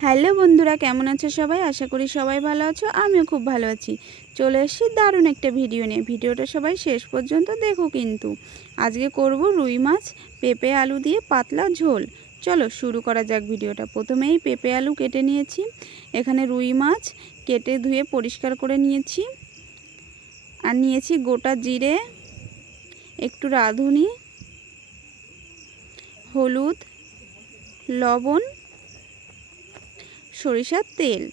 Hello বন্ধুরা, কেমন আছো সবাই? আশা করি সবাই ভালো আছো। আমিও খুব ভালো আছি। চলে এসেছি দারুণ একটা ভিডিও নিয়ে। ভিডিওটা সবাই শেষ পর্যন্ত দেখো কিন্তু। আজকে করব রুই মাছ পেঁপে আলু দিয়ে পাতলা ঝোল। চলো শুরু করা যাক ভিডিওটা। প্রথমেই পেঁপে আলু কেটে নিয়েছি। এখানে রুই মাছ কেটে ধুয়ে পরিষ্কার করে নিয়েছি। আর নিয়েছি গোটা জিরে, একটু রাঁধুনি, হলুদ, লবণ, সরিষার তেল।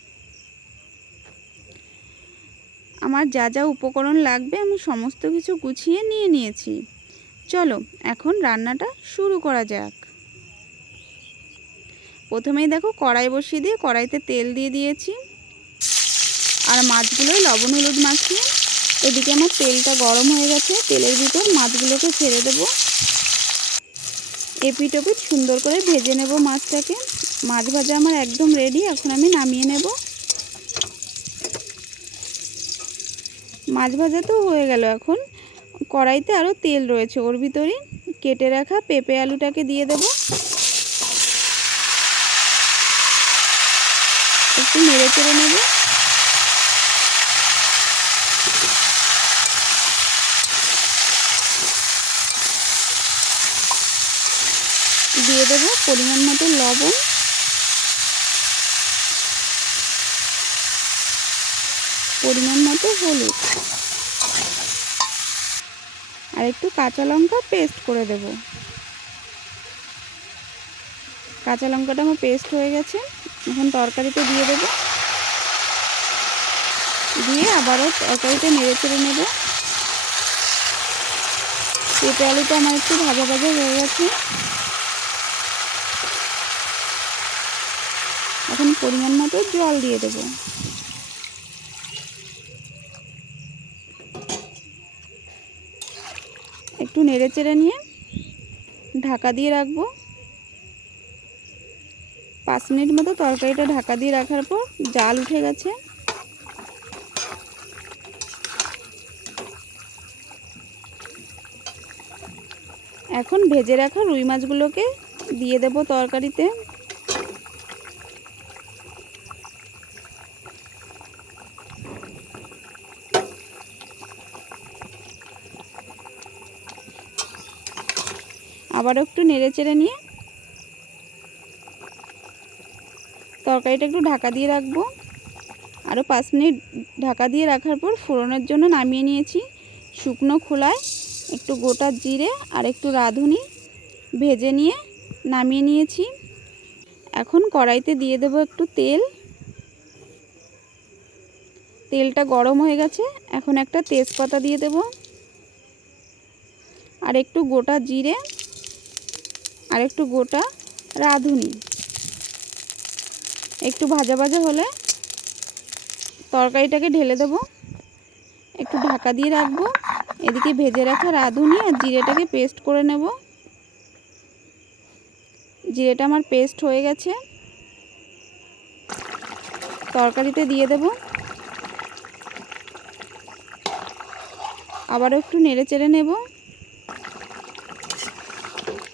আমার যা যা উপকরণ লাগবে আমি সমস্ত কিছু গুছিয়ে নিয়ে নিয়েছি। চলো এখন রান্নাটা শুরু করা যাক। প্রথমেই দেখো কড়াই বসিয়ে দিয়ে কড়াইতে তেল দিয়ে দিয়েছি। আর মাছগুলোই লবণ হলুদ মাখিয়ে এদিকে আমার তেলটা গরম হয়ে গেছে। তেলের ভিতর মাছগুলোকে ছেড়ে দেব। এপিট ওপিট সুন্দর করে ভেজে নেব মাছটাকে। মাছ ভাজা আমার একদম রেডি। এখন আমি নামিয়ে নেব। মাছ ভাজা তো হয়ে গেল। এখন কড়াইতে আরও তেল রয়েছে, ওর ভিতরেই কেটে রাখা পেঁপে আলুটাকে দিয়ে দেব। একটু নেড়ে চেড়ে নেব। দিয়ে দেব পরিমাণ মতো লবণ, পরিমাণ মতো হলুদ, আর একটু কাঁচা লঙ্কা পেস্ট করে দেব। কাঁচা লঙ্কাটা আমার পেস্ট হয়ে গেছে। এখন তরকারিতে দিয়ে দেব। দিয়ে আবারও তরকারিতে নেড়ে চেড়ে নেব। পেঁপে আলুটা আমার একটু ভাজা ভাজা হয়ে গেছে। এখন পরিমাণ মতো জল দিয়ে দেব। একটু নেড়ে চেড়ে নিয়ে ঢাকা দিয়ে রাখবো। 5 মিনিট মতো তরকারিটা ঢাকা দিয়ে রাখার পর জাল উঠে গেছে। এখন ভেজে রাখা রুই মাছগুলোকে দিয়ে দেব তরকারিতে। আবারও একটু নেড়ে চেড়ে নিয়ে তরকারিটা একটু ঢাকা দিয়ে রাখবো। আরও 5 মিনিট ঢাকা দিয়ে রাখার পর ফোড়নের জন্য নামিয়ে নিয়েছি। শুকনো খোলায় একটু গোটা জিরে আর একটু রাঁধুনি ভেজে নিয়ে নামিয়ে নিয়েছি। এখন কড়াইতে দিয়ে দেব একটু তেল। তেলটা গরম হয়ে গেছে। এখন একটা তেজপাতা দিয়ে দেব, আর একটু গোটা জিরে, আর একটু গোটা রাঁধুনি। একটু ভাজা ভাজা হলে তরকারিটাকে ঢেলে দেব। একটু ঢাকা দিয়ে রাখবো। এদিকে ভেজে রাখা রাঁধুনি আর জিরেটাকে পেস্ট করে নেব। জিরেটা আমার পেস্ট হয়ে গেছে। তরকারিতে দিয়ে দেব। আবারও একটু নেড়ে চেড়ে নেব।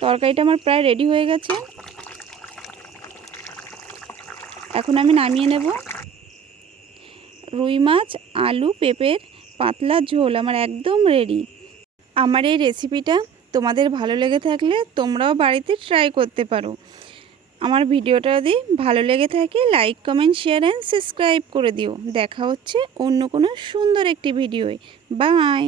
তরকারিটা আমার প্রায় রেডি হয়ে গেছে। এখন আমি নামিয়ে নেব। রুই মাছ আলু পেঁপের পাতলা ঝোল আমার একদম রেডি। আমার এই রেসিপিটা তোমাদের ভালো লেগে থাকলে তোমরাও বাড়িতে ট্রাই করতে পারো। আমার ভিডিওটা যদি ভালো লেগে থাকে like comment share and subscribe করে দিও। দেখা হচ্ছে অন্য কোনো সুন্দর একটি ভিডিওয়। বাই।